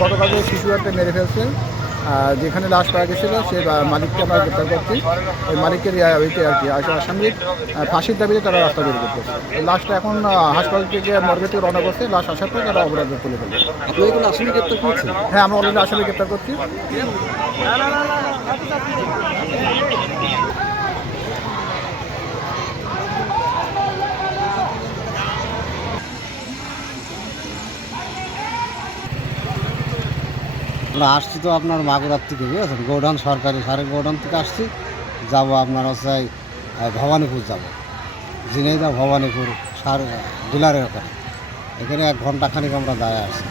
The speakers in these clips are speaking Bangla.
গতকাল শিশু একটা মেরে ফেলছে, যেখানে লাশ পাওয়া গেছিলো সে মালিককে আমরা গ্রেপ্তার করছি। ওই মালিকের ওইটা আর কি আসামির ফাঁসির দাবিতে তারা রাস্তা বের করতেছে। লাশটা এখন হাসপাতাল থেকে মর্গে থেকে রওনা করছে, লাশ আসার পর তারা অপরাধ তুলে ফেলবে। আপনি এখন আসামি গ্রেপ্তার করছেন? হ্যাঁ, আমরা অলরেডি আসামি গ্রেপ্তার করছি। আমরা আসছি তো আপনার মাগুরার থেকে, বুঝেছেন, গৌডান সরকারি সারের গৌডান থেকে আসছি, যাব আপনার হচ্ছে ভবানীপুর যাব, ঝিনাইদহ ভবানীপুর সার ডিলারের ওখানে। এখানে 1 ঘন্টা খানিক আমরা দাঁড়িয়ে আসছি।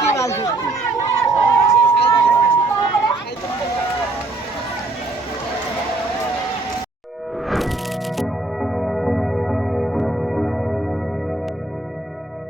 কি